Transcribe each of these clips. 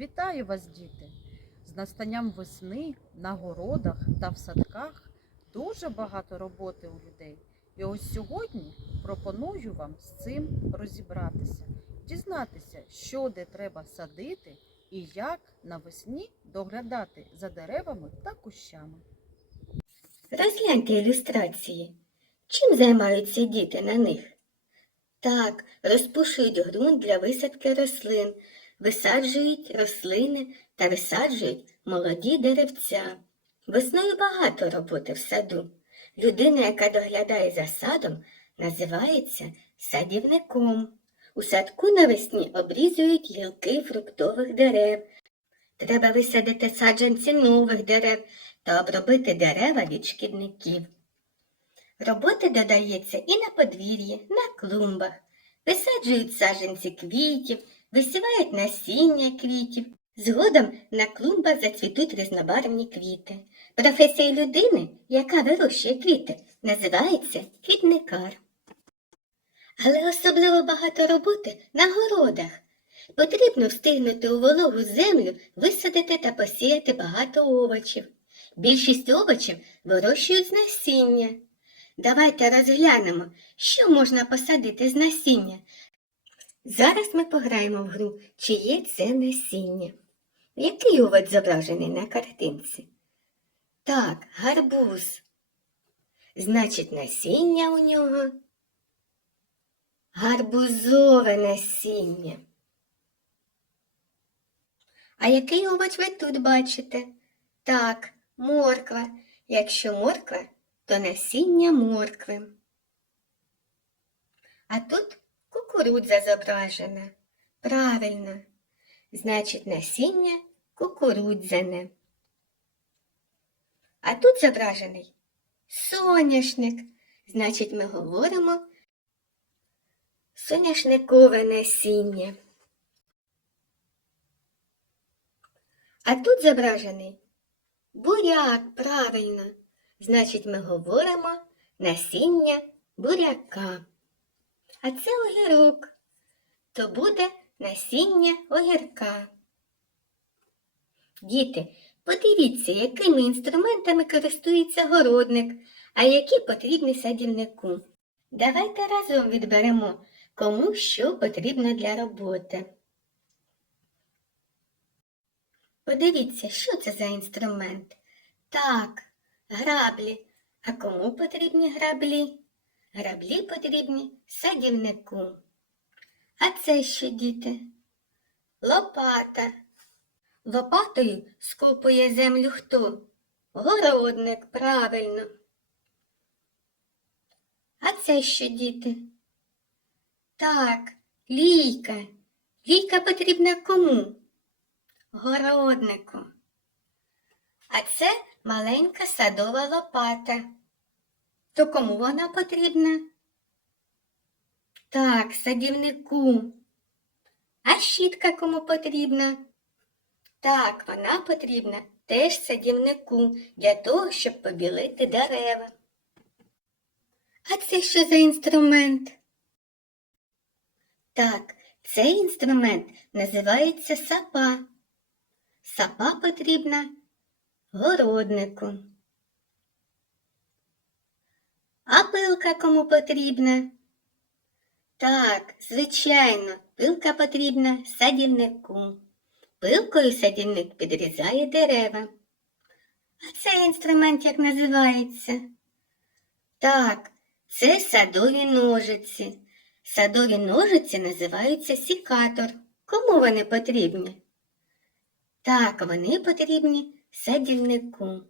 Вітаю вас, діти! З настанням весни на городах та в садках дуже багато роботи у людей. І ось сьогодні пропоную вам з цим розібратися, дізнатися, що де треба садити і як навесні доглядати за деревами та кущами. Розгляньте ілюстрації. Чим займаються діти на них? Так, розпушують ґрунт для висадки рослин, висаджують рослини та висаджують молоді деревця. Весною багато роботи в саду. Людина, яка доглядає за садом, називається садівником. У садку навесні обрізують гілки фруктових дерев. Треба висадити саджанці нових дерев та обробити дерева від шкідників. Роботи додається і на подвір'ї, на клумбах. Висаджують саджанці квітів, висівають насіння квітів. Згодом на клумбах зацвітуть різнобарвні квіти. Професія людини, яка вирощує квіти, називається квітникар. Але особливо багато роботи на городах. Потрібно встигнути у вологу землю висадити та посіяти багато овочів. Більшість овочів вирощують з насіння. Давайте розглянемо, що можна посадити з насіння. Зараз ми пограємо в гру, чиє це насіння. Який овоч зображений на картинці? Так, гарбуз. Значить, насіння у нього гарбузове насіння. А який овоч ви тут бачите? Так, морква. Якщо морква, то насіння моркви. А тут кукурудза зображена. Правильно. Значить, насіння кукурудзяне. А тут зображений соняшник. Значить, ми говоримо соняшникове насіння. А тут зображений буряк, правильно. Значить, ми говоримо насіння буряка. А це огірок. То буде насіння огірка. Діти, подивіться, якими інструментами користується городник, а які потрібні садівнику. Давайте разом відберемо, кому що потрібно для роботи. Подивіться, що це за інструмент. Так, граблі. А кому потрібні граблі? Граблі потрібні садівнику. А це що, діти? Лопата. Лопатою скопує землю хто? Городник, правильно. А це що, діти? Так, лійка. Лійка потрібна кому? Городнику. А це маленька садова лопата. То кому вона потрібна? Так, садівнику. А щітка кому потрібна? Так, вона потрібна теж садівнику для того, щоб побілити дерева. А це що за інструмент? Так, цей інструмент називається сапа. Сапа потрібна городнику. А пилка кому потрібна? Так, звичайно, пилка потрібна садівнику. Пилкою садівник підрізає дерева. А цей інструмент як називається? Так, це садові ножиці. Садові ножиці називаються сікатор. Кому вони потрібні? Так, вони потрібні садівнику.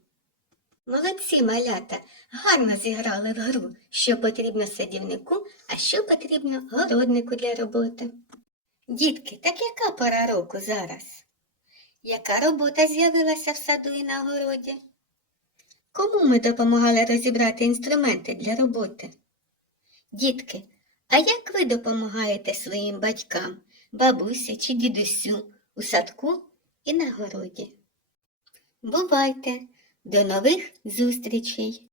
Молодці малята, гарно зіграли в гру, що потрібно садівнику, а що потрібно городнику для роботи. Дітки, так яка пора року зараз? Яка робота з'явилася в саду і на городі? Кому ми допомагали розібрати інструменти для роботи? Дітки, а як ви допомагаєте своїм батькам, бабусі чи дідусю у садку і на городі? Бувайте! До нових зустрічей!